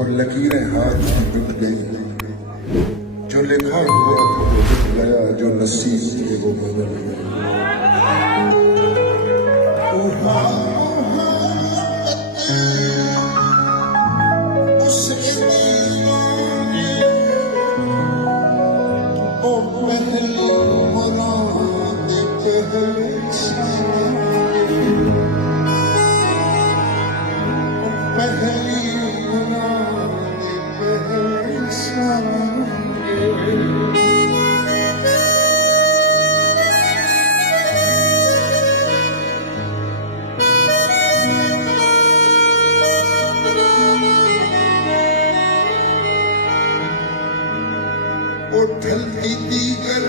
तो लकीरें हाथ में रुक गई, जो लिखा हुआ था वो रुक गया, जो नसीब थे वो बदल गए। ढलती दीगर